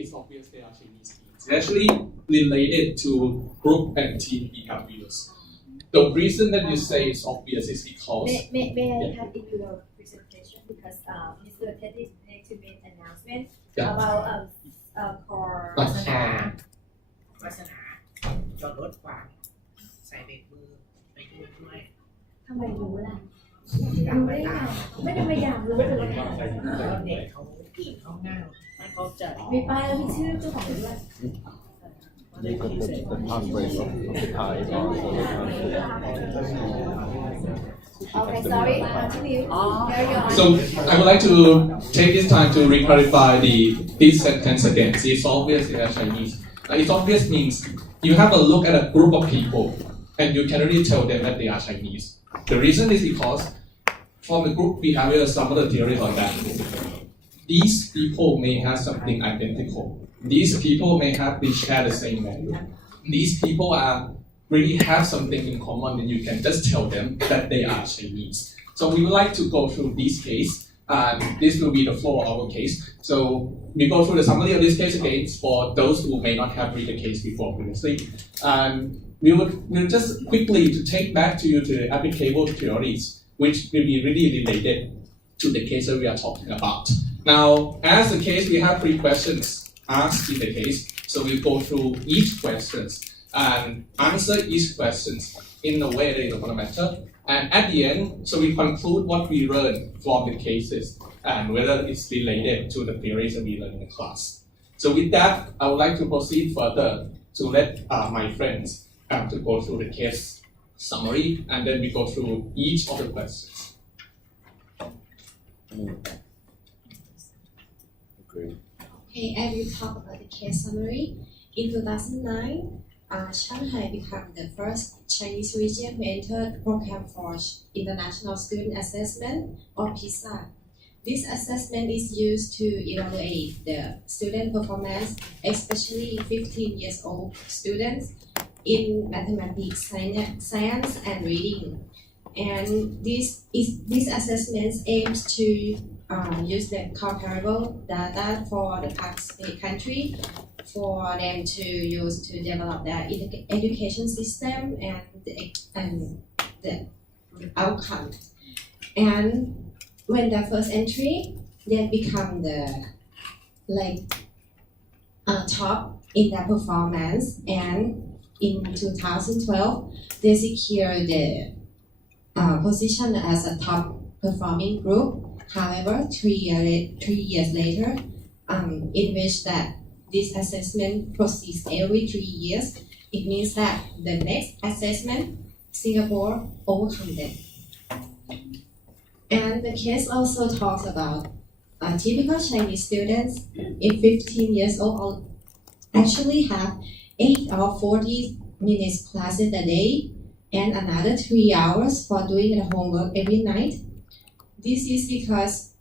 it's obvious they are Chinese teams. It's actually related to group and team behaviors. The reason that you say it's obvious is because may I cut into your presentation because Mr. Ted is going to make announcement about for วาสนาจอดรถขวางใส่เบรกมือไปด้วย ทำไมรู้ล่ะ อยาก รู้ ไป ได้ไง ตาม ไม่ได้มาอยากรู้เลย แล้วเด็กเขาปีนเข้าหน้ามันเขาจะ มีป้ายแล้วมีชื่อเจ้าของด้วย the pathways of the tide Okay, sorry, continue. Carry on. So I would like to take this time to re-clarify this sentence again. See, it's obvious in Chinese. It's obvious means you have a look at a group of people and you can really tell them that they are Chinese. The reason is because from the group behavior, some of the theories like that. These people may have something identical. These people may share the same value. These people really have something in common and you can just tell them that they are Chinese. So we would like to go through this case. This will be the flow of our case. So we go through the summary of this case again for those who may not have read the case before previously. We'll just quickly to take back to you to the applicable theories, which will be really related to the case that we are talking about. Now, as the case, we have 3 questions asked in the case. So we go through each questions and answer each questions in a way that is going to matter. And at the end, so we conclude what we learned from the cases and whether it's related to the theories that we learned in the class. So with that, I would like to proceed further to let my friends to go through the case summary and then we go through each of the questions. Great. Okay, I will talk about the case summary. In 2009, Shanghai became the first Chinese region who entered the program for International Student Assessment, or PISA. This assessment is used to evaluate the student performance, especially 15 years old students in mathematics, science, and reading. And this assessment aims to use the comparable data for the participant country for them to use to develop their education system and the outcome. And when the first entry, they become the top in their performance, and in 2012 they secure the position as a top performing group. However, 3 years later, in which that this assessment proceeds every 3 years, it means that the next assessment, Singapore overcome them. And the case also talks about typical Chinese students in 15 years old actually have 8 or 40 minutes classes a day and another 3 hours for doing the homework every night. This is because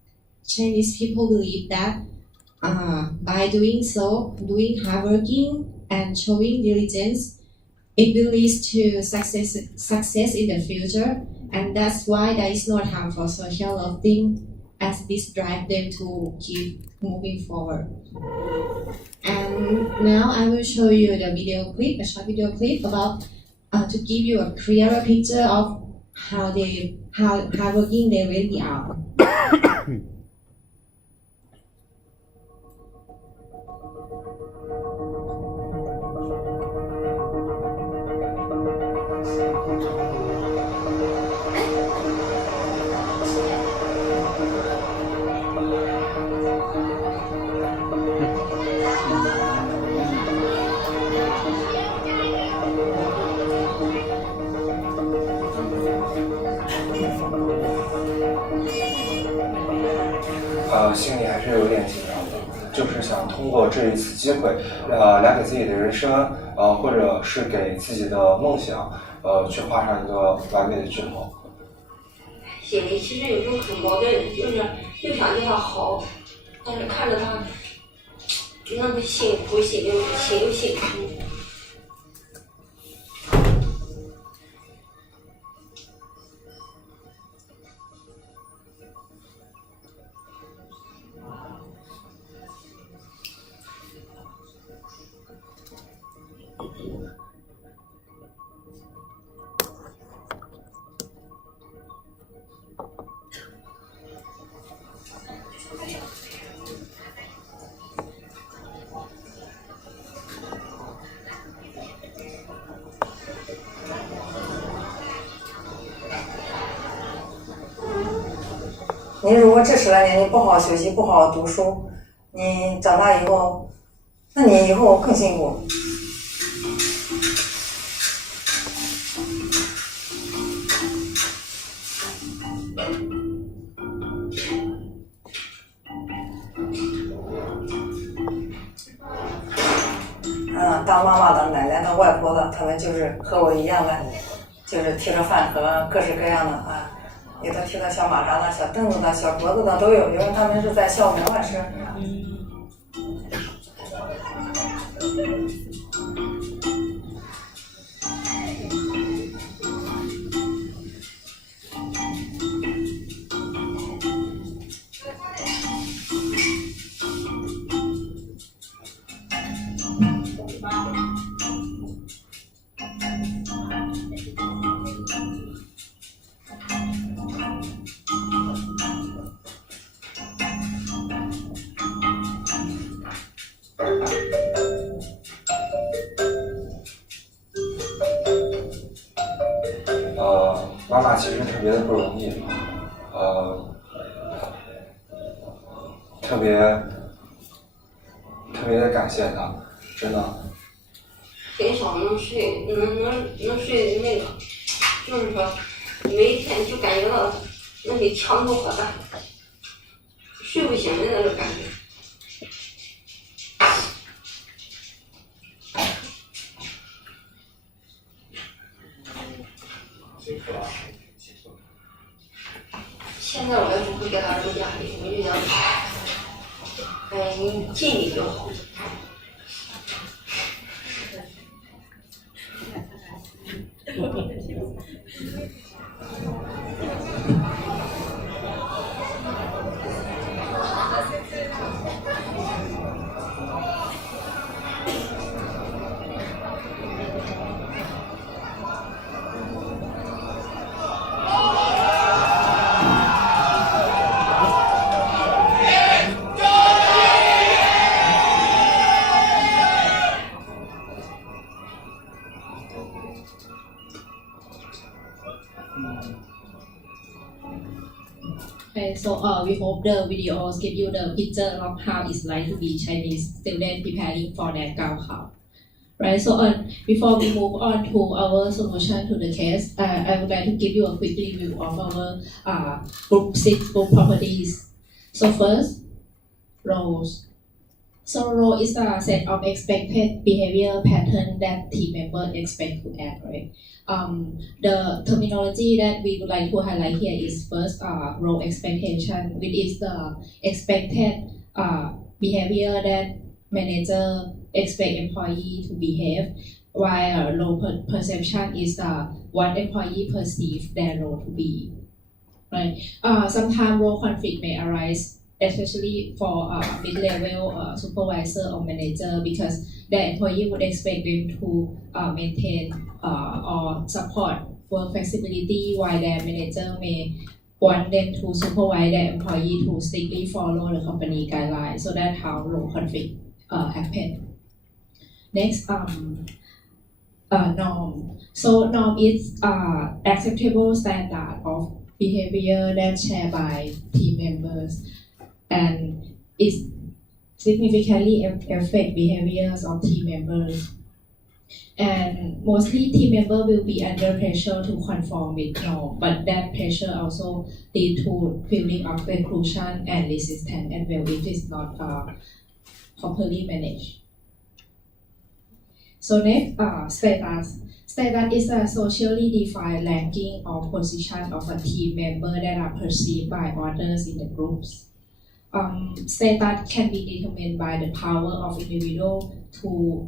Chinese people believe that by doing so, doing hard working and showing diligence, it will lead to success in the future, and that's why there is no time for social lofting, as this drives them to keep moving forward. And now I will show you the video clip, a short video clip about to give you a clearer picture of how hardworking they really are.心里还是有点紧张的，就是想通过这一次机会，来给自己的人生，或者是给自己的梦想，去画上一个完美的句号。心里其实有种很矛盾，就是又想对他好，但是看着他那么辛苦，心又辛苦。你如果这10来年你不好好学习，不好好读书，你长大以后，那你以后更辛苦。当妈妈的、奶奶的、外婆的，他们就是和我一样的，就是提着饭盒，各式各样的啊，有的提着小马扎的、小凳子的、小脖子的都有，因为他们是在校门外吃。妈妈其实特别的不容易，特别的感谢她，真的。很少能睡，能睡的那个，就是说每一天就感觉到那里强度可大，睡不醒的那种感觉。现在我也不会给他施压力，我就想，你尽力就好。Okay, so we hope the videos give you the picture of how it's like to be Chinese student preparing for their Gaokao. Right, so before we move on to our solution to the case, I would like to give you a quick review of our group 6 group properties. So first, roles. So role is a set of expected behavior pattern that team members expect to act, right? The terminology that we would like to highlight here is first role expectation, which is the expected behavior that manager expect employee to behave, while role perception is what employee perceive their role to be. Right? Sometimes role conflict may arise, especially for mid-level supervisor or manager, because the employee would expect them to maintain or support work flexibility, while their manager may want them to supervise their employee to strictly follow the company guidelines. So that's how role conflict happen. Next, norm. So norm is acceptable standard of behavior that's shared by team members, and it significantly affect behaviors of team members. And mostly team members will be under pressure to conform with norm, but that pressure also lead to feeling of exclusion and resistance as well if it's not properly managed. So next, status. Status is a socially defined ranking or position of a team member that are perceived by others in the groups. Status can be determined by the power of individual to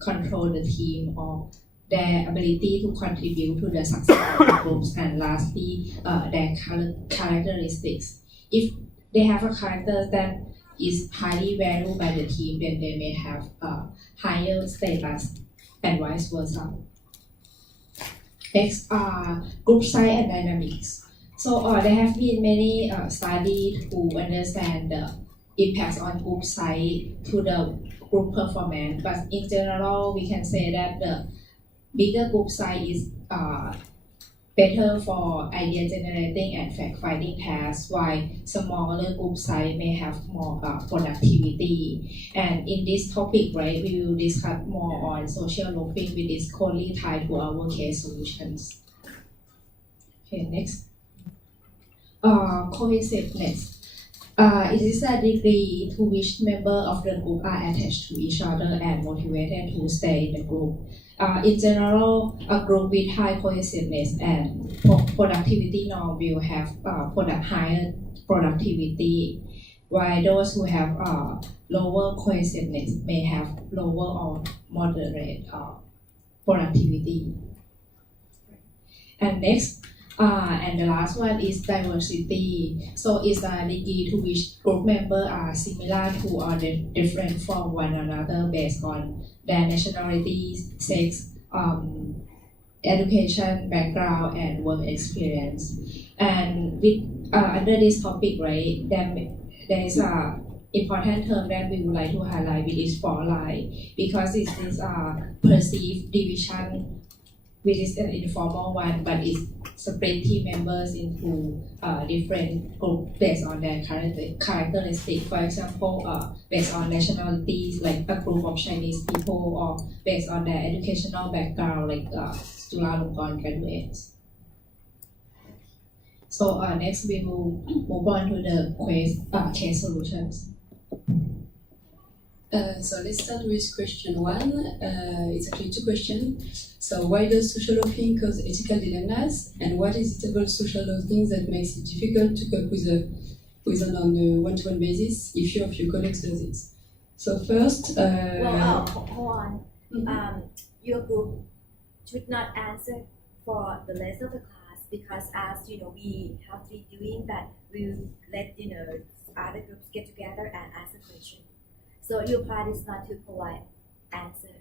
control the team or their ability to contribute to the success of the groups, and lastly, their characteristics. If they have a character that is highly valued by the team, then they may have a higher status and vice versa. Next, group size and dynamics. So there have been many studies to understand the impacts on group size to the group performance, but in general, we can say that the bigger group size is better for idea generating and fact finding tasks, while smaller group size may have more productivity. And in this topic, right, we will discuss more on social looping, which is closely tied to our case solutions. Okay, next. Cohesiveness. It is a degree to which members of the group are attached to each other and motivated to stay in the group. In general, a group with high cohesiveness and productivity norm will have higher productivity, while those who have lower cohesiveness may have lower or moderate productivity. And next, and the last one is diversity. So it's a degree to which group members are similar to or different from one another based on their nationality, sex, education, background, and work experience. And with under this topic, right, there is a important term that we would like to highlight, which is fault line, because it is a perceived division, which is an informal one, but it's split team members into different groups based on their characteristics. For example, based on nationalities, like a group of Chinese people, or based on their educational background, like Chulalongkorn graduates. So next we will move on to the case solutions. So let's start with question 1. It's actually 2 questions. So why does social loafing cause ethical dilemmas, and what is it about social loafing that makes it difficult to cope with on a one-to-one basis if few of your colleagues does it? So first, hold on. Your group should not answer for the rest of the class, because as you know, we have been doing that. We'll let other groups get together and ask a question. So your part is not to provide answer.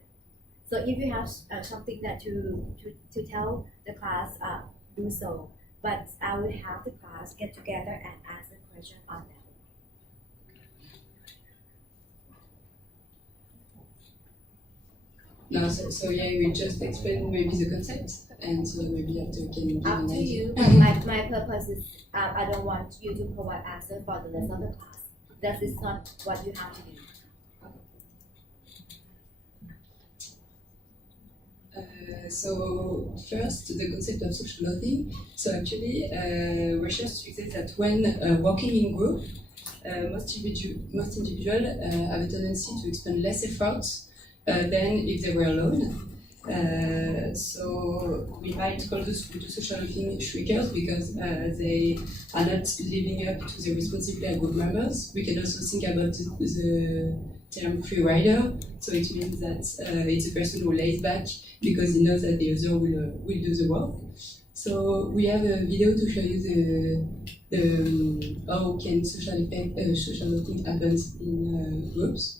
So if you have something that to tell the class, do so. But I will have the class get together and answer question on that. No, so yeah, we just explain maybe the concept, and so maybe after we can. Up to you. My purpose is I don't want you to provide answer for the rest of the class. That is not what you have to do. So first, the concept of social loafing. So actually, research suggests that when working in group, most individuals have a tendency to expend less effort than if they were alone. So we might call this the social loafing shriekers, because they are not living up to the responsibility of group members. We can also think about the term free rider. So it means that it's a person who lays back because he knows that the other will do the work. So we have a video to show you the how can social loafing happens in groups.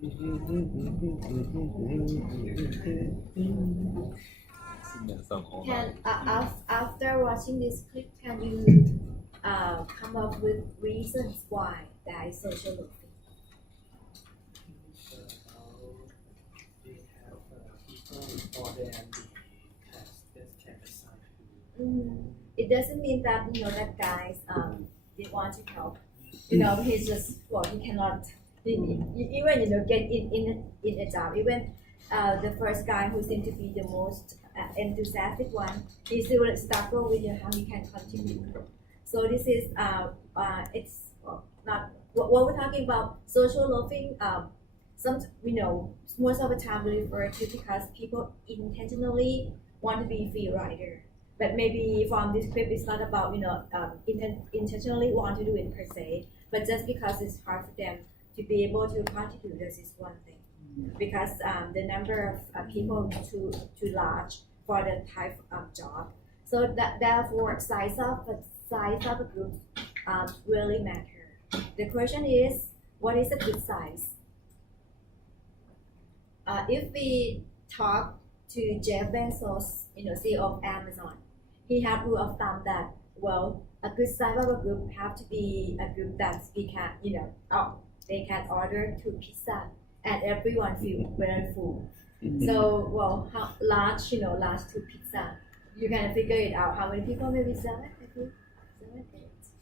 Can after watching this clip, can you come up with reasons why there is social loafing? It doesn't mean that that guys they want to help. He's just he cannot even get in a job. Even the first guy who seemed to be the most enthusiastic one, he still struggle with how he can contribute. So this is it's not what we're talking about. Social loafing. Most of the time we refer to because people intentionally want to be free rider. But maybe from this clip, it's not about intentionally want to do it per se, but just because it's hard for them to be able to contribute. This is one thing, because the number of people is too large for the type of job. So therefore, size of a group really matter. The question is, what is a good size? If we talk to Jeff Bezos, CEO of Amazon, he had rule of thumb that a good size of a group have to be a group that we can they can order 2 pizza and everyone feel very full. So how large 2 pizza, you can figure it out. How many people? Maybe 7, 8.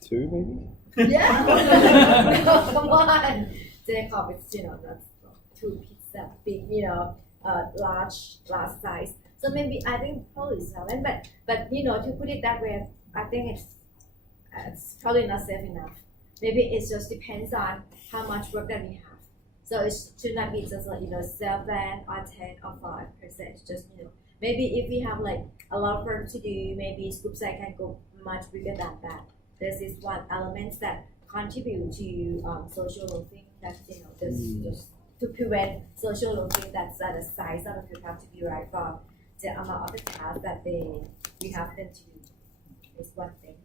2 maybe. Yeah. No, come on. Jacob, it's that's 2 pizza, big large size. So maybe I think probably 7, but to put it that way, I think it's probably not safe enough. Maybe it just depends on how much work that we have. So it should not be just 7 or 10 or 5%. Just maybe if we have a lot of work to do, maybe group size can go much bigger than that. This is one element that contribute to social loafing. That just to prevent social loafing. That's the size of the group have to be right for the amount of the tasks that we have them to do. Is one thing.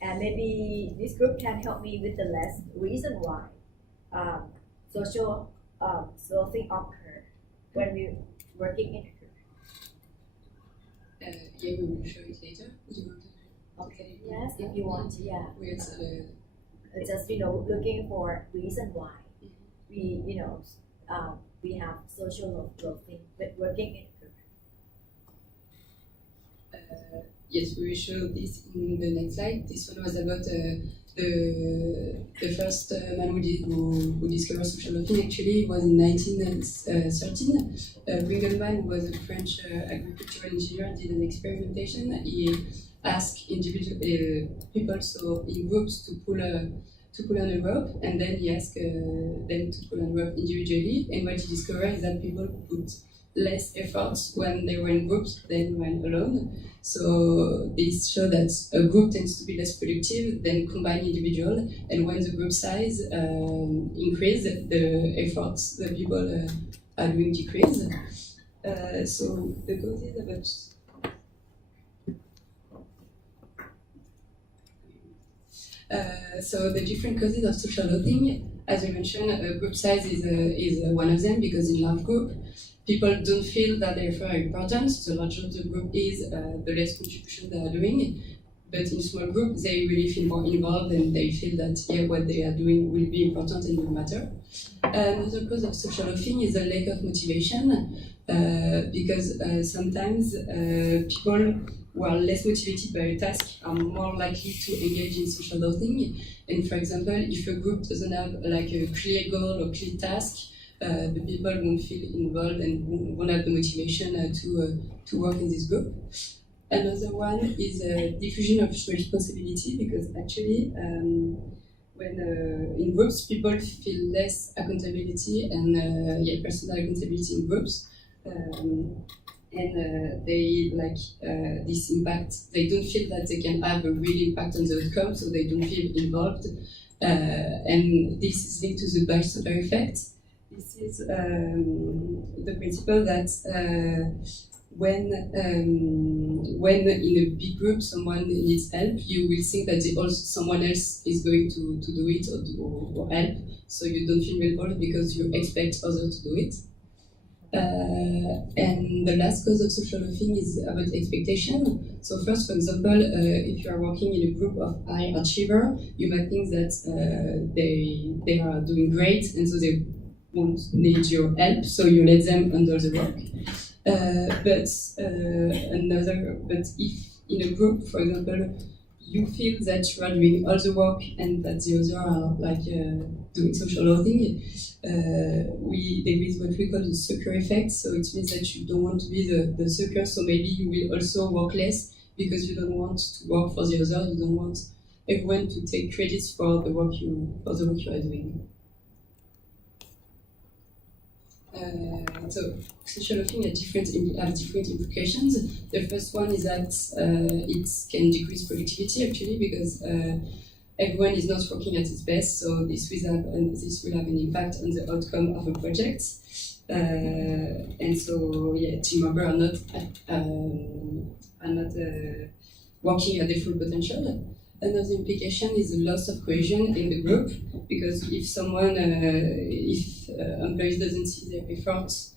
And maybe this group can help me with the last reason why social loafing occur when we're working in a group. Yeah, we will show it later. Would you want to? Okay. Yes, if you want to. Yeah. With just looking for reason why we we have social loafing with working in a group. Yes, we will show this in the next slide. This one was about the first man who discovered social loafing. Actually, was in 1913. Ringelmann, who was a French agricultural engineer, did an experimentation. He asked individual people, so in groups, to pull on a rope, and then he asked them to pull on a rope individually. And what he discovered is that people put less efforts when they were in groups than when alone. So this shows that a group tends to be less productive than combined individual, and when the group size increase, the efforts that people are doing decrease. So the causes about so the different causes of social loafing, as we mentioned, group size is one of them, because in large group, people don't feel that they're very important. The larger the group is, the less contribution they are doing. But in small group, they really feel more involved, and they feel that what they are doing will be important and will matter. Another cause of social loafing is a lack of motivation, because sometimes people who are less motivated by a task are more likely to engage in social loafing. And for example, if a group doesn't have a clear goal or clear task, the people won't feel involved and won't have the motivation to work in this group. Another one is diffusion of responsibility, because actually when in groups, people feel less accountability and personal accountability in groups. And they this impact. They don't feel that they can have a real impact on the outcome, so they don't feel involved. And this is linked to the bystander effect. This is the principle that when in a big group someone needs help, you will think that someone else is going to do it or help, so you don't feel involved because you expect others to do it. And the last cause of social loafing is about expectation. So first, for example, if you are working in a group of high achiever, you might think that they are doing great, and so they won't need your help, so you let them handle the work. But if in a group, for example, you feel that you are doing all the work and that the others are like doing social loafing, there is what we call the sucker effect. So it means that you don't want to be the sucker, so maybe you will also work less because you don't want to work for the other. You don't want everyone to take credit for the work you are doing. So social loafing has different implications. The first one is that it can decrease productivity actually, because everyone is not working at its best. So this will have an impact on the outcome of a project. And so team members are not working at their full potential. Another implication is the loss of cohesion in the group, because if employees doesn't see their efforts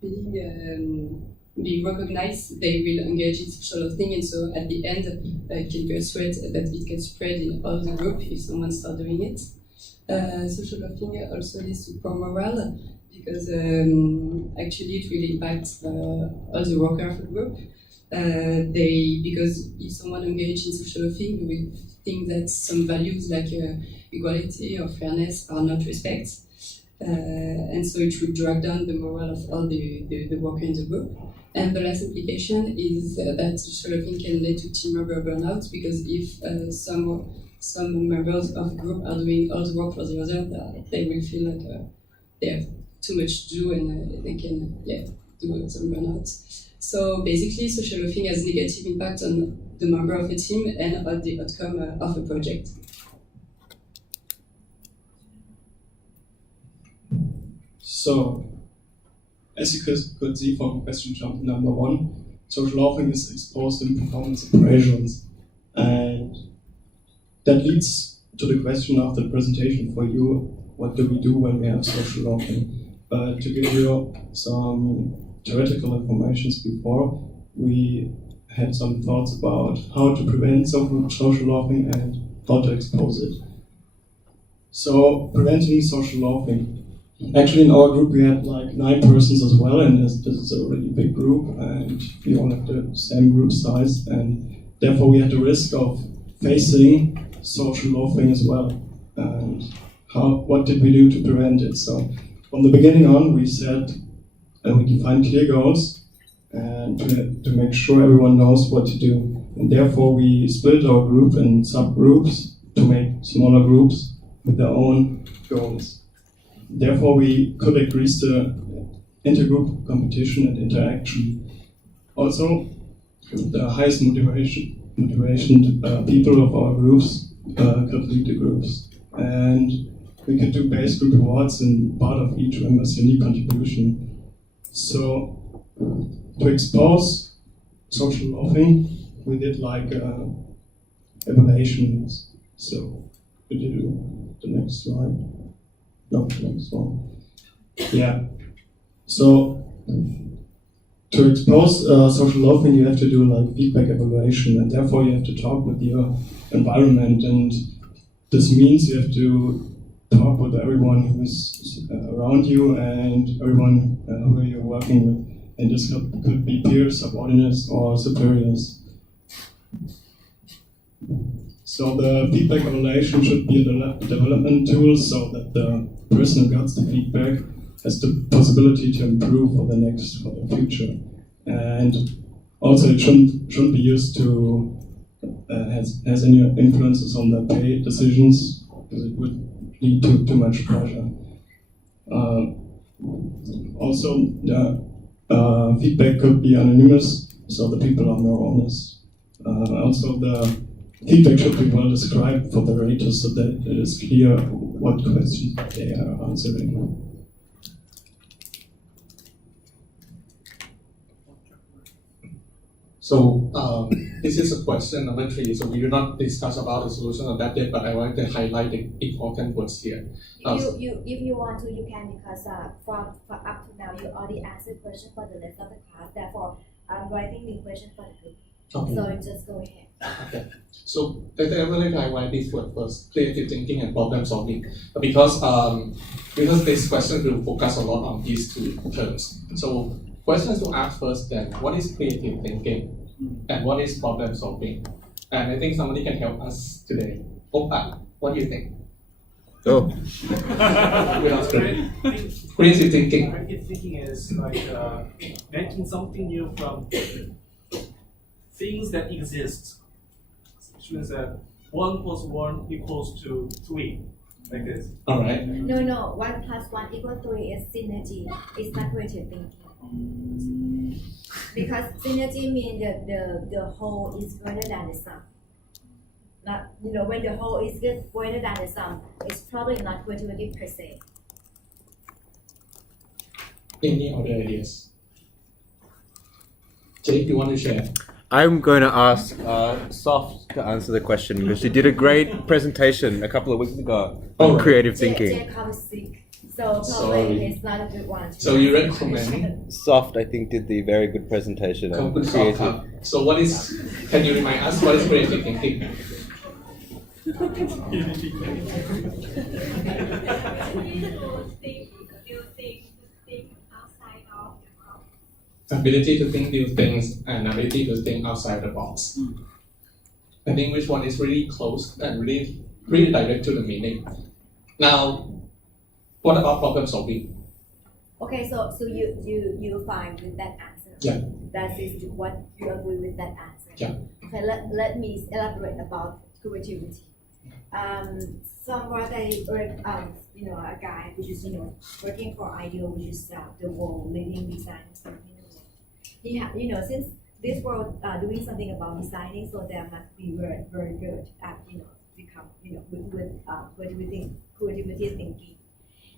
being recognized, they will engage in social loafing, and so at the end it can be a threat that it can spread in all the group if someone starts doing it. Social loafing also leads to poor morale, because actually it will impact all the workers of the group. Because if someone engages in social loafing, you will think that some values like equality or fairness are not respected, and so it will drag down the morale of all the workers in the group. And the last implication is that social loafing can lead to team member burnout, because if some members of the group are doing all the work for the other, they will feel like they have too much to do, and they can do some burnout. So basically, social loafing has negative impact on the member of a team and on the outcome of a project. So, as you could see from question number 1, social loafing is exposed in performance appraisals, and that leads to the question of the presentation for you: what do we do when we have social loafing? To give you some theoretical information before, we had some thoughts about how to prevent social loafing and how to expose it. So, preventing social loafing. Actually, in our group we had like 9 persons as well, and this is a really big group, and we all have the same group size, and therefore we had the risk of facing social loafing as well. And what did we do to prevent it? So, from the beginning on, we said we define clear goals and to make sure everyone knows what to do. And therefore we split our group in subgroups to make smaller groups with their own goals. Therefore we could increase the intergroup competition and interaction. Also, the highest motivation people of our groups could lead the groups. And we could do base group rewards in part of each member's unique contribution. So, to expose social loafing, we did like evaluations. So, could you do the next slide? No, the next one. Yeah. So, to expose social loafing, you have to do like feedback evaluation, and therefore you have to talk with your environment, and this means you have to talk with everyone who is around you and everyone who you're working with. And this could be peers, subordinates, or superiors. So the feedback evaluation should be a development tool so that the person who gets the feedback has the possibility to improve for the future. And also it shouldn't be used to has any influences on the pay decisions, because it would lead to too much pressure. Also, the feedback could be anonymous, so the people are more honest. Also, the feedback should be well described for the raters so that it is clear what questions they are answering. So this is a question number 3. So we do not discuss about the solution of that yet, but I want to highlight the important words here. If you want to, you can, because from up to now you already answered question for the rest of the class. Therefore, I'm writing the question for the group. Okay. So just go ahead. Okay. So I really highlight this word first: creative thinking and problem solving, because this question will focus a lot on these 2 terms. So questions to ask first then: what is creative thinking and what is problem solving? And I think somebody can help us today. Opa, what do you think? Oh. Without script. Creative thinking. Creative thinking is like making something new from things that exist. Which means that 1 + 1 = 3, like this. All right. No. 1 + 1 = 3 is synergy. It's not creative thinking. Because synergy means the whole is greater than the sum. Not, when the whole is greater than the sum, it's probably not creativity per se. Any other ideas? Jake, you want to share? I'm going to ask Soft to answer the question because she did a great presentation a couple of weeks ago on creative thinking. Jake is sick, so probably it's not a good one. So you recommend? Soft, I think, did the very good presentation on creative. So can you remind us what is creative thinking? Ability to think new things and ability to think outside the box. I think which one is really close and really direct to the meaning. Now, what about problem solving? Okay, so you fine with that answer. Yeah. That is what you agree with that answer. Yeah. Okay, let me elaborate about creativity. Somewhat I read, a guy which is working for IDEO, which is the world leading design company. He since this world doing something about designing, so they must be very, very good at become with creativity thinking.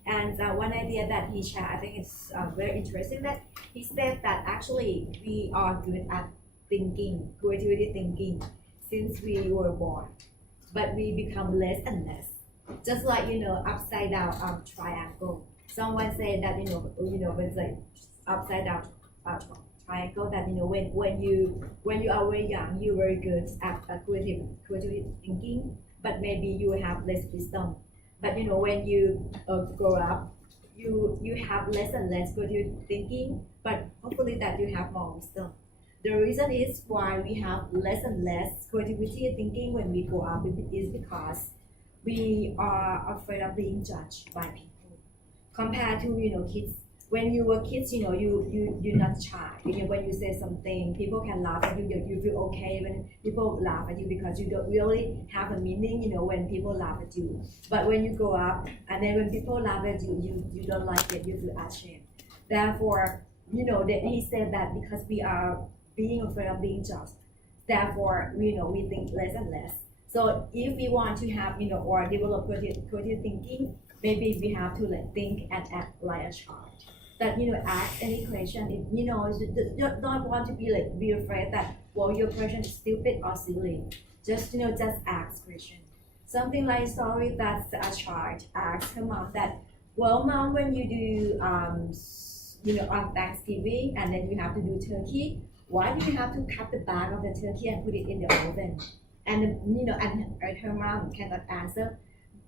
And one idea that he shared, I think it's very interesting, that he said that actually we are good at thinking, creativity thinking, since we were born, but we become less and less. Just like upside down triangle. Someone said that it's like upside down triangle, that when you are very young, you're very good at creative thinking, but maybe you have less wisdom. But when you grow up, you have less and less creative thinking, but hopefully that you have more wisdom. The reason is why we have less and less creativity thinking when we grow up is because we are afraid of being judged by people. Compared to kids, when you were kids, you're not shy. When you say something, people can laugh at you. You feel okay when people laugh at you because you don't really have a meaning. When people laugh at you. But when you grow up, and then when people laugh at you, you don't like it. You feel ashamed. Therefore, he said that because we are being afraid of being judged, therefore, we think less and less. So if we want to have, or develop creative thinking, maybe we have to think and act like a child. That ask any question. If don't want to be afraid that your question is stupid or silly. Just ask question. Something like story that a child asks her mom that, mom, when you do on Thanksgiving and then you have to do turkey, why do you have to cut the back of the turkey and put it in the oven? And and her mom cannot answer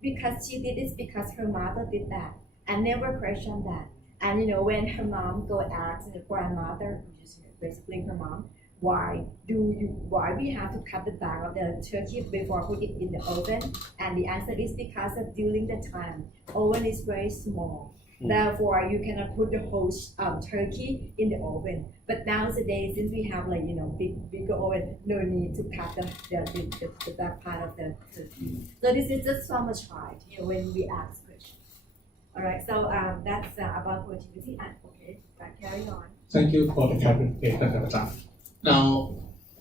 because she did it because her mother did that and never questioned that. And when her mom go ask the grandmother, which is basically her mom, why we have to cut the back of the turkey before put it in the oven? And the answer is because of during the time oven is very small. Therefore, you cannot put the whole turkey in the oven. But nowadays, since we have bigger oven, no need to cut the back part of the turkey. So this is just from a child, when we ask questions. All right, so that's about creativity. And okay, carry on. Thank you for the clarification. Now,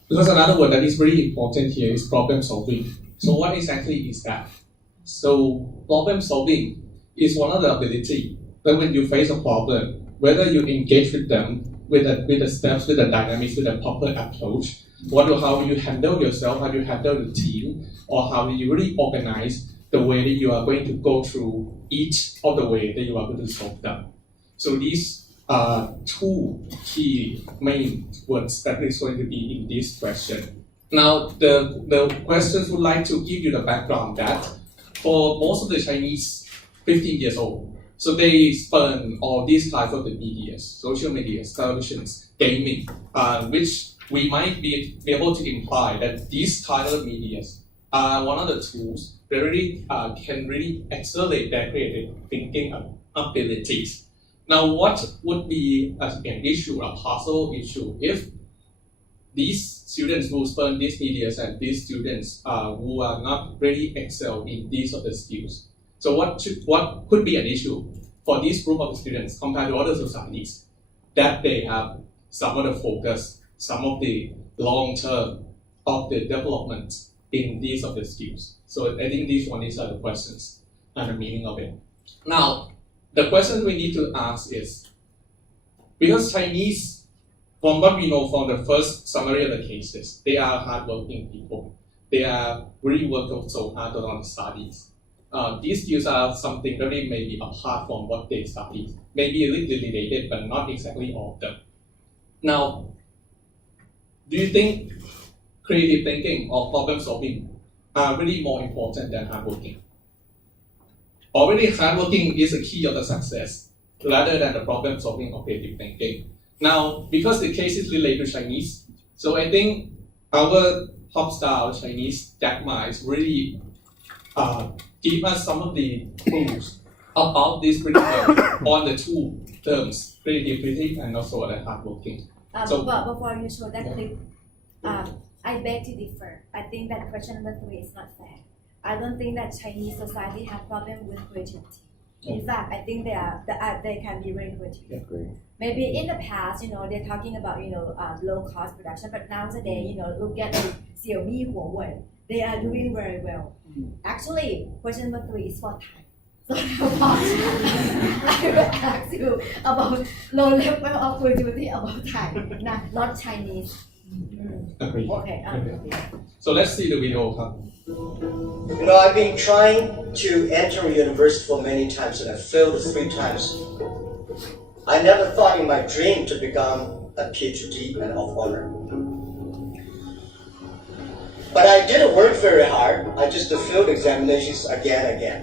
because another word that is very important here is problem solving. So what exactly is that? So problem solving is one of the ability that when you face a problem, whether you engage with them with the steps, with the dynamics, with the proper approach. How do you handle yourself? How do you handle the team? Or how do you really organize the way that you are going to go through each of the way that you are going to solve them? So these are two key main words that is going to be in this question. Now, the questions would like to give you the background that for most of the Chinese 15 years old, so they spend all these types of the media, social media, televisions, gaming, which we might be able to imply that these kind of media are one of the tools that really can really accelerate their creative thinking abilities. Now, what would be an issue, a possible issue, if these students who spend these media and these students who are not really excel in these other skills? So what could be an issue for this group of students compared to other societies, that they have some of the focus, some of the long term of the development in these other skills? So I think these are the questions and the meaning of it. Now, the question we need to ask is, because Chinese, from what we know from the first summary of the cases, they are hardworking people. They are really working so hard on studies. These skills are something that may be apart from what they study, maybe a little related, but not exactly all of them. Now, do you think creative thinking or problem solving are really more important than hardworking? Already hardworking is a key of the success rather than the problem solving or creative thinking. Now, because the case is related to Chinese, so I think our top star Chinese Jack Ma is really give us some of the clues about this critical on the two terms, creativity and also the hardworking. But before you show that clip, I beg to differ. I think that question number 3 is not fair. I don't think that Chinese society have problem with creativity. In fact, I think they can be very creative. Maybe in the past, they're talking about low cost production, but nowadays, look at Xiaomi, Huawei, they are doing very well. Actually, question number 3 is for time. So I will ask you about low level of creativity about Thai, not Chinese. Agree. Okay. So let's see the video. I've been trying to enter a university for many times and I failed 3 times. I never thought in my dream to become a PhD and of honor. But I didn't work very hard. I just failed examinations again and again.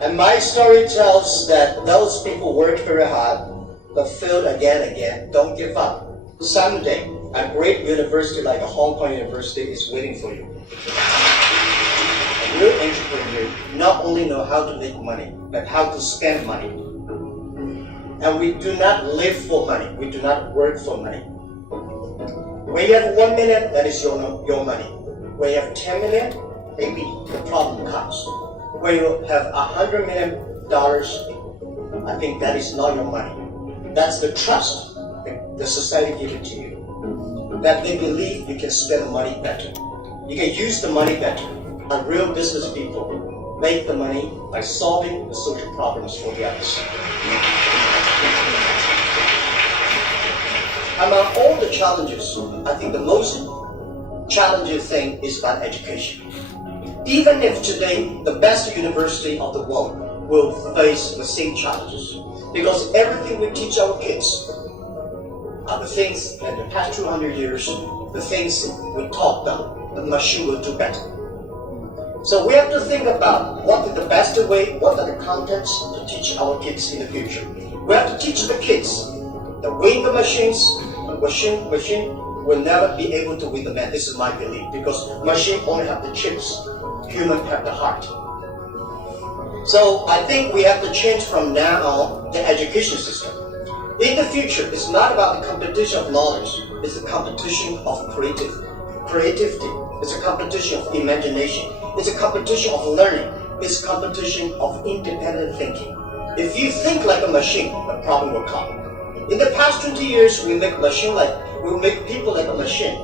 And my story tells that those people worked very hard but failed again and again. Don't give up. Someday, a great university like Hong Kong University is waiting for you. A real entrepreneur not only know how to make money, but how to spend money. And we do not live for money. We do not work for money. When you have 1 million, that is your money. When you have 10 million, maybe the problem comes. When you have $100 million, I think that is not your money. That's the trust the society gives it to you. That they believe you can spend the money better. You can use the money better. And real business people make the money by solving the social problems for the others. Among all the challenges, I think the most challenging thing is about education. Even if today the best university of the world will face the same challenges, because everything we teach our kids are the things in the past 200 years, the things we taught them, the machine will do better. So we have to think about what is the best way, what are the contents to teach our kids in the future. We have to teach the kids that win the machine will never be able to win the man. This is my belief, because machine only have the chips, human have the heart. So I think we have to change from now on the education system. In the future, it's not about the competition of knowledge, it's a competition of creativity. It's a competition of imagination. It's a competition of learning. It's a competition of independent thinking. If you think like a machine, the problem will come. In the past 20 years, we make people like a machine.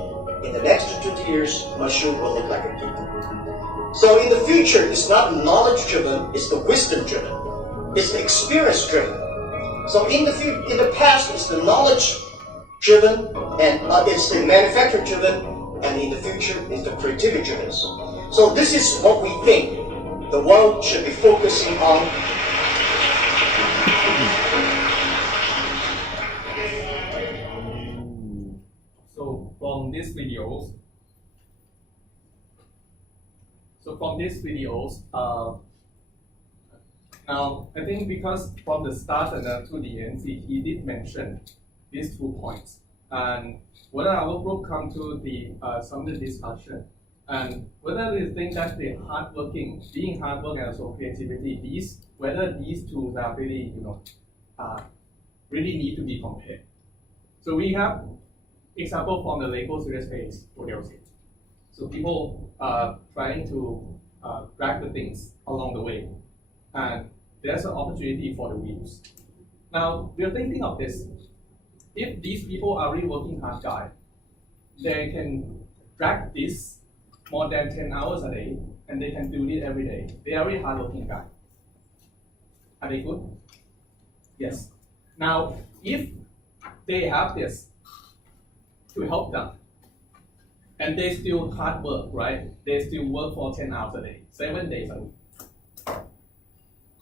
In the next 20 years, machine will look like a people. So in the future, it's not knowledge driven, it's the wisdom driven. It's the experience driven. So in the past, it's the knowledge-driven, and it's the manufacturer-driven, and in the future, it's the creativity-driven. So this is what we think the world should be focusing on. So from these videos, now I think because from the start and to the end, he did mention these 2 points, and whether our group come to the some of the discussion, and whether we think that the being hardworking and also creativity, whether these two are really really need to be compared. So we have example from the Lego Serious Space model. So people are trying to drag the things along the way, and there's an opportunity for the wheels. Now we are thinking of this. If these people are really working hard guy, they can drag this more than 10 hours a day, and they can do it every day. They are really hardworking guy. Are they good? Yes. Now, if they have this to help them, and they still hard work, right? They still work for 10 hours a day, 7 days a week.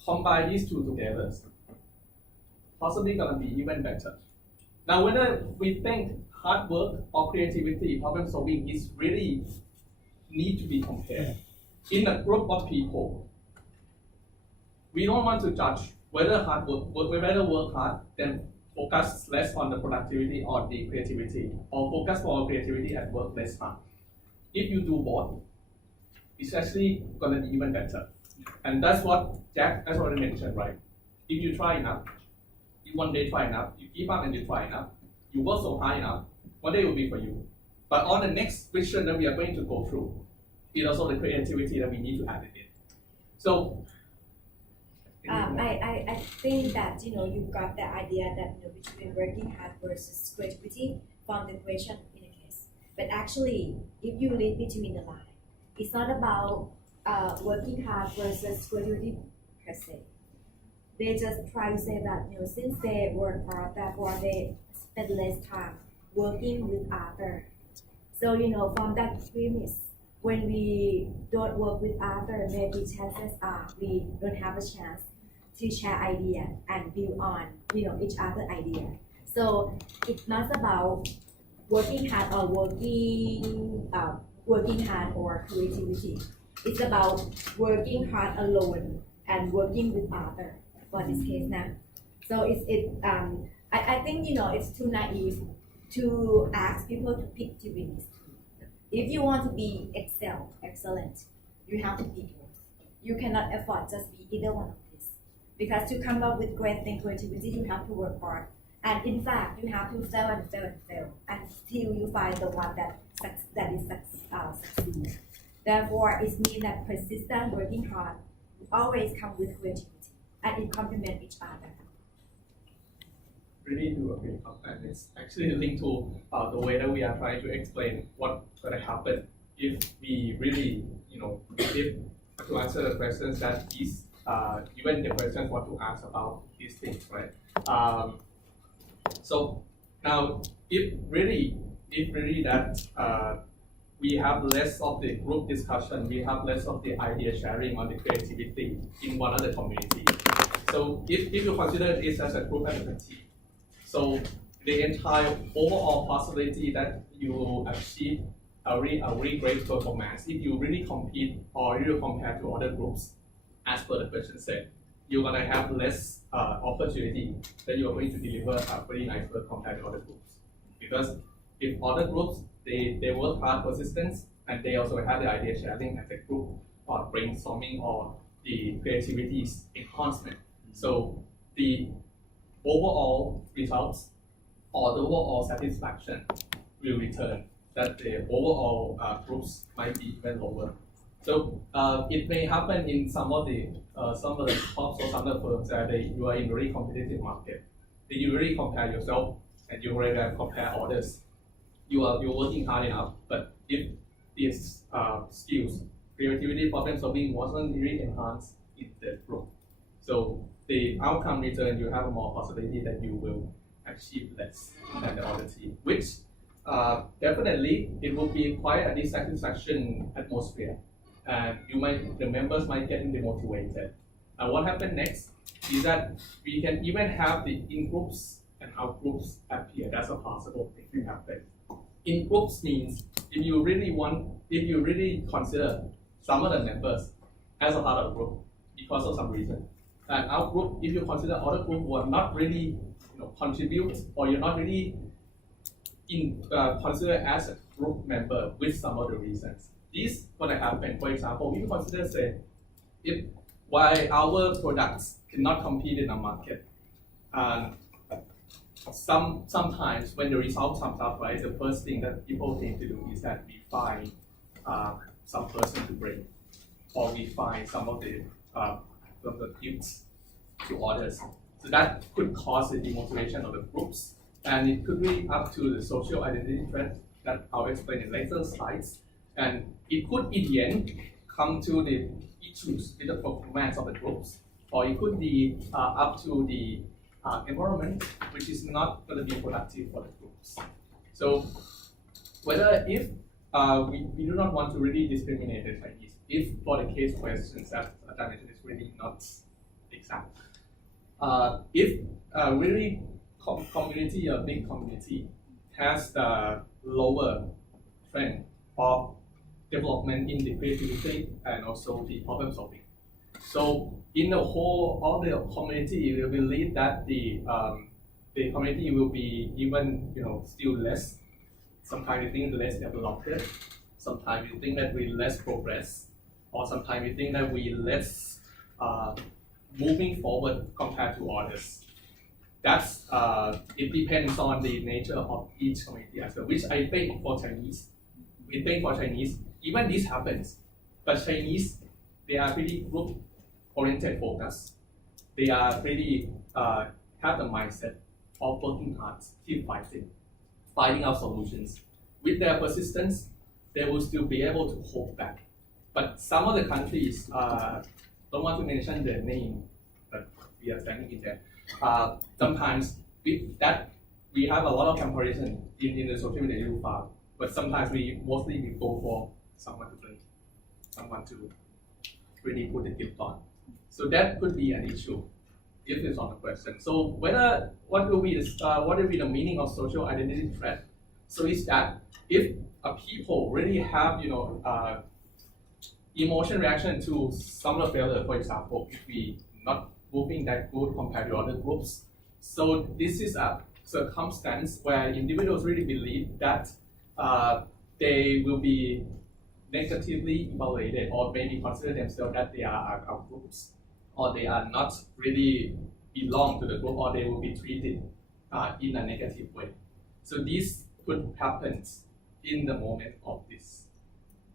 Combine these two together, possibly gonna be even better. Now, whether we think hard work or creativity, problem solving is really need to be compared. In a group of people, we don't want to judge whether whether work hard, then focus less on the productivity or the creativity, or focus more on creativity and work less hard. If you do both, it's actually gonna be even better. And that's what Jack has already mentioned, right? If you try enough, you one day try enough, you keep up and you try enough, you work so hard enough, one day it will be for you. But on the next vision that we are going to go through, is also the creativity that we need to add it in. So, I think that you got the idea that between working hard versus creativity from the question in the case. But actually, if you read between the lines, it's not about working hard versus creativity per se. They just try to say that since they work hard, therefore they spend less time working with others. So from that premise, when we don't work with others, maybe chances are we don't have a chance to share ideas and build on each other's idea. So it's not about working hard or working hard or creativity. It's about working hard alone and working with others for this case now. So I think it's too naive to ask people to pick two winners. If you want to be excellent, you have to pick one. You cannot afford just be either one of these. Because to come up with great creativity, you have to work hard. And in fact, you have to fail and fail and fail until you find the one that is succeed. Therefore, it means that persistent working hard always comes with creativity, and it complements each other. Really do agree, and it's actually linked to the way that we are trying to explain what's going to happen if we really, if to answer the questions that is even the questions want to ask about these things, right? So now, if really that we have less of the group discussion, we have less of the idea sharing or the creativity in one other community. So if you consider this as a group and a team, so the entire overall possibility that you will achieve a really great performance, if you really compete or you compare to other groups, as per the question said, you're gonna have less opportunity that you're going to deliver a very nice work compared to other groups. Because if other groups, they work hard, persistence, and they also have the idea sharing as a group or brainstorming or the creativity enhancement. So the overall results or the overall satisfaction will return that the overall groups might be even lower. So it may happen in some of the tops or some of the firms that you are in a very competitive market. That you really compare yourself and you really compare others. You're working hard enough, but if these skills, creativity, problem solving wasn't really enhanced in the group, so the outcome return, you have a more possibility that you will achieve less than the other team, which definitely it will be quite a dissatisfaction atmosphere, and the members might get demotivated. And what happened next is that we can even have the in-groups and out-groups appear. That's a possible thing to happen. In-groups means if you really consider some of the members as a part of a group because of some reason. And out-group, if you consider other group who are not really contribute, or you're not really considered as a group member with some other reasons. This is going to happen. For example, if you consider, say, if why our products cannot compete in the market, and sometimes when the result comes out, right, the first thing that people tend to do is that we find some person to bring, or we find some of the gifts to others. So that could cause the demotivation of the groups, and it could be up to the social identity threat that I'll explain in later slides. And it could, in the end, come to the issues with the performance of the groups, or it could be up to the environment, which is not going to be productive for the groups. So whether if we do not want to really discriminate the Chinese, if for the case questions that I mentioned is really not exact. If really community, a big community, has the lower trend of development in the creativity and also the problem solving. So in the whole of the community, we believe that the community will be even still less. Sometimes we think less developed. Sometimes we think that we less progress, or sometimes we think that we less moving forward compared to others. That's it depends on the nature of each community as well, which I think for Chinese, even this happens, but Chinese, they are pretty group-oriented focus. They are pretty have the mindset of working hard, keep finding out solutions. With their persistence, they will still be able to hold back. But some of the countries, don't want to mention their name, but we are standing in there. Sometimes with that, we have a lot of comparison in the social media you found, but sometimes we go for someone to blame, someone to really put the gift on. So that could be an issue if it's on the question. So what will be the meaning of social identity threat? So is that if people really have emotion reaction to some of the failure, for example, if we not moving that good compared to other groups. So this is a circumstance where individuals really believe that they will be negatively evaluated, or maybe consider themselves that they are out groups, or they are not really belong to the group, or they will be treated in a negative way. So this could happen in the moment of this.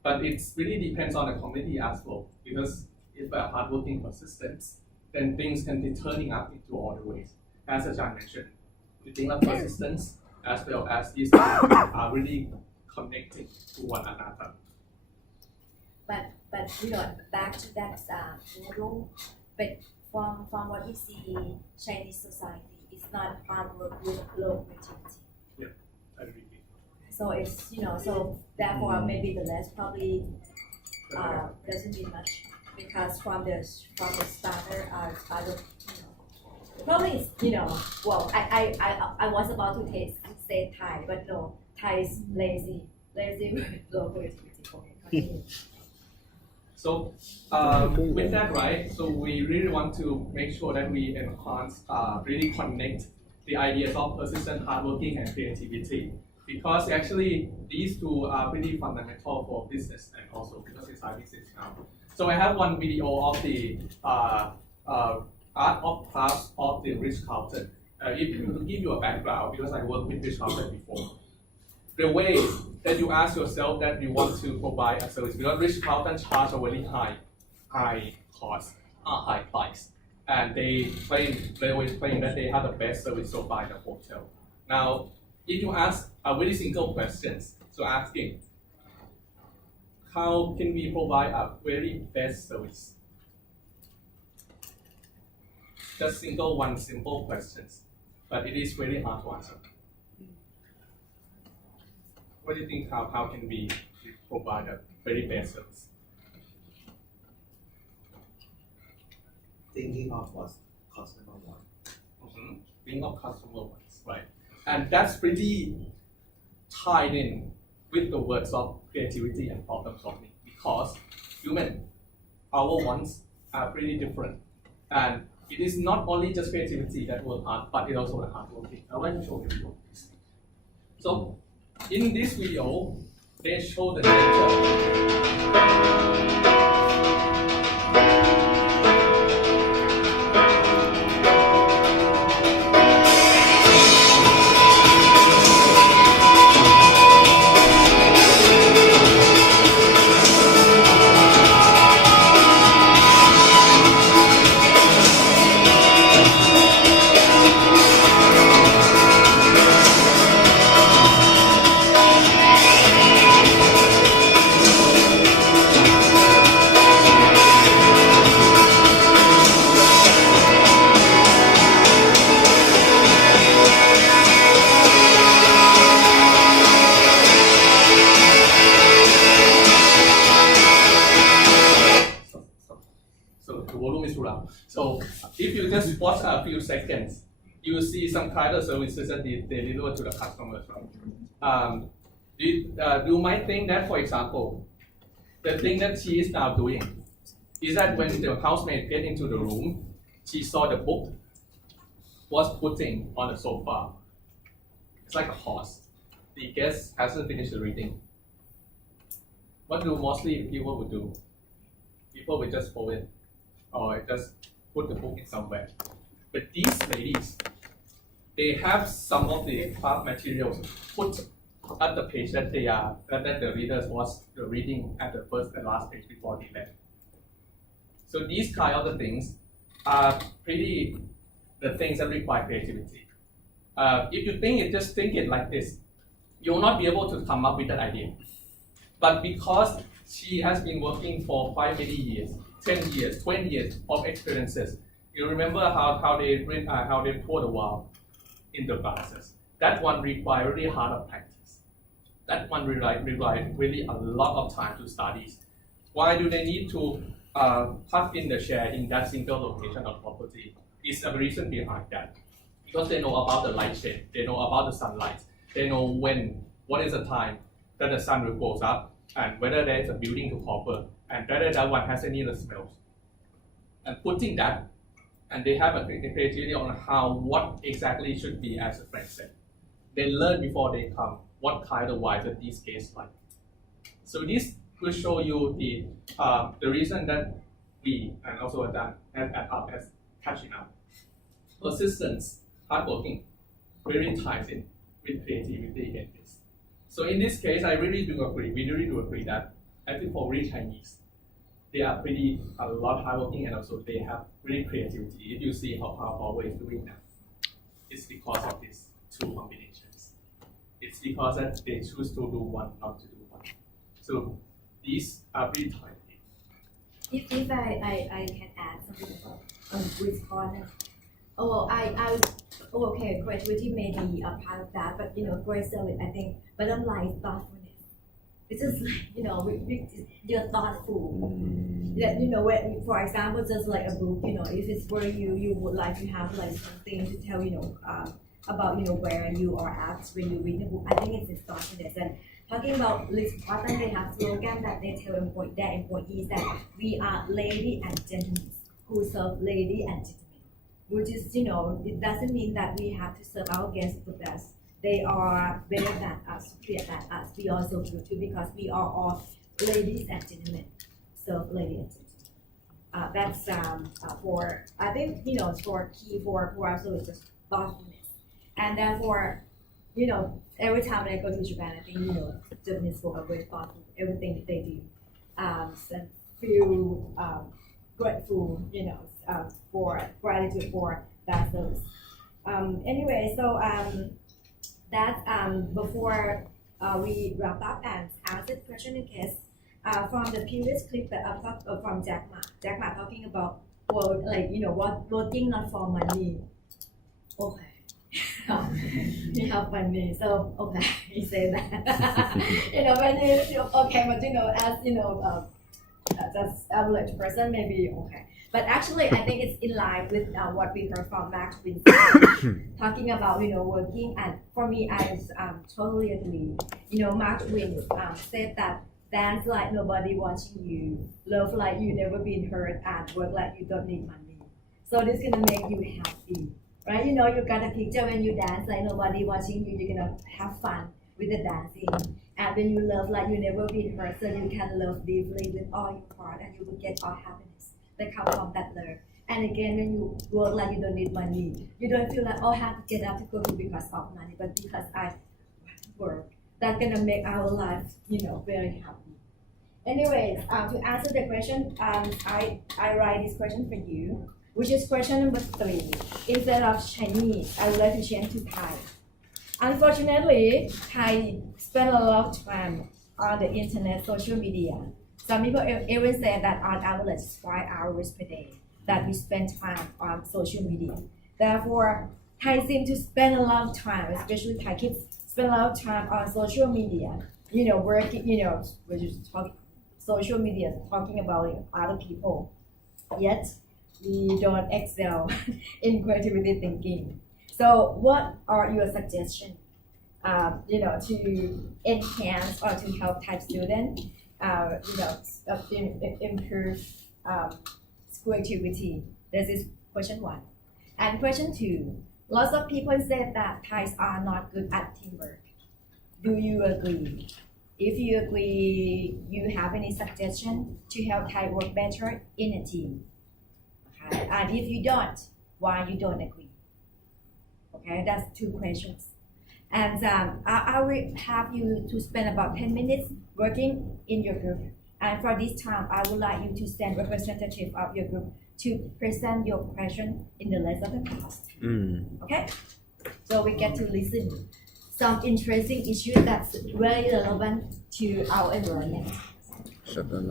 But it really depends on the community as well, because if a hardworking persistence, then things can be turning up into other ways. As Ajahn mentioned, we think of persistence as well as these are really connected to one another. But back to that model, but from what we see, Chinese society is not hard work with low creativity. Yeah, I agree. So it's so therefore maybe the less probably doesn't mean much, because from the starter other probably well I was about to say Thai, but no, Thai is lazy with low creativity. Okay, so with that, right, so we really want to make sure that we enhance, really connect the ideas of persistent hardworking and creativity, because actually these two are pretty fundamental for business and also because it's our business now. So I have one video of the art of class of the Ritz-Carlton. To give you a background, because I worked with Ritz-Carlton before. The way that you ask yourself that you want to provide a service, because Ritz-Carlton charge a very high cost, high price, and they always claim that they have the best service so far in the hotel. Now, if you ask a very simple questions, so asking, how can we provide a very best service? just single one simple questions, but it is very hard to answer. What do you think? How can we provide a very best service? Thinking of what customer wants. Think of customer wants, right? And that's pretty tied in with the words of creativity and problem solving, because our wants are pretty different. And it is not only just creativity that work hard, but it also the hard working. I want to show you this. So in this video, they show the nature. So if you just watch a few seconds, you will see some kind of services that they deliver to the customers. Right? You might think that, for example, the thing that she is now doing is that when the housemaid get into the room, she saw the book was putting on the sofa. It's like a horse. The guest hasn't finished the reading. What do mostly people would do? People would just fold it or just put the book in somewhere. But these ladies, they have some of the craft materials put at the page that the readers was reading at the first and last page before they left. So these kind of the things are pretty the things that require creativity. If you just think it like this, you will not be able to come up with that idea. But because she has been working for quite many years, 10 years, 20 years of experiences, you remember how they pour the wall in the glasses. That one requires really hard practice. That one requires really a lot of time to study. Why do they need to plug in the chair in that single location of property? Is a reason behind that. Because they know about the light shade, they know about the sunlight, they know what is the time that the sun will go up, and whether there is a building to cover, and whether that one has any of the smells. And putting that, and they have a creativity on what exactly should be, as a friend said. They learn before they come what kind of wines that these cases like. So this will show you the reason that we, and also that at up as catching up. Persistence, hardworking, very ties in with creativity in this. So in this case, I really do agree. We really do agree that I think for really Chinese, they are a lot hardworking, and also they have really creativity. If you see how Huawei is doing that, it's because of these two combinations. It's because that they choose to do one, not to do one. So these are really tied in. If I can add something with Gordon. Okay, creativity may be a part of that, but great service, I think, bottom line is thoughtfulness. It's just like, you're thoughtful. That, when, for example, just like a book, if it's for you, you would like to have like something to tell, about, where you are at when you read the book. I think it's thoughtfulness. And talking about Ritz-Carlton, they have slogan that they tell their employees that we are lady and gentlemen who serve lady and gentlemen. Which is, it doesn't mean that we have to serve our guests the best. They are better than us, superior than us. We also do too, because we are all ladies and gentlemen. Serve ladies and gentlemen. That's for, I think, for key for also is just thoughtfulness. And then for, every time I go to Japan, I think, Japanese people are very thoughtful, everything that they do. And feel grateful, for gratitude for that service. Anyway, so that before we wrap up and answer the question in case, from the previous clip that I talked from Jack Ma talking about work like working not for money. Okay. You have money, so okay, he said that. When you okay, but as just average person maybe okay. But actually, I think it's in line with what we heard from Max Win talking about working. And for me, I totally agree. Max Win said that dance like nobody watching you, love like you never been hurt, and work like you don't need money. So this gonna make you happy, right? You got a picture when you dance like nobody watching you. You're gonna have fun with the dancing. And when you love like you never been hurt, so you can love deeply with all your heart, and you will get all happiness that come from that love. And again, when you work like you don't need money, you don't feel like I have to get up to go to because of money, but because I work. That's gonna make our life, very happy. Anyways, to answer the question, I write this question for you, which is question number 3. Instead of Chinese, I would like to change to Thai. Unfortunately, Thai spend a lot of time on the internet, social media. Some people even say that on average 5 hours per day that we spend time on social media. Therefore, Thai seem to spend a lot of time, especially Thai kids spend a lot of time on social media. Working, we're just talking social media, talking about other people. Yet we don't excel in creativity thinking. So, what are your suggestions? To enhance or to help Thai students, improve creativity. This is question 1. And question 2, lots of people say that Thais are not good at teamwork. Do you agree? If you agree, you have any suggestion to help Thai work better in a team? Okay. And if you don't, why you don't agree? Okay, that's 2 questions. And I will have you to spend about 10 minutes working in your group. And for this time, I would like you to send representative of your group to present your question in the rest of the class. Okay? So we get to listen some interesting issues that's very relevant to our environment. Shut the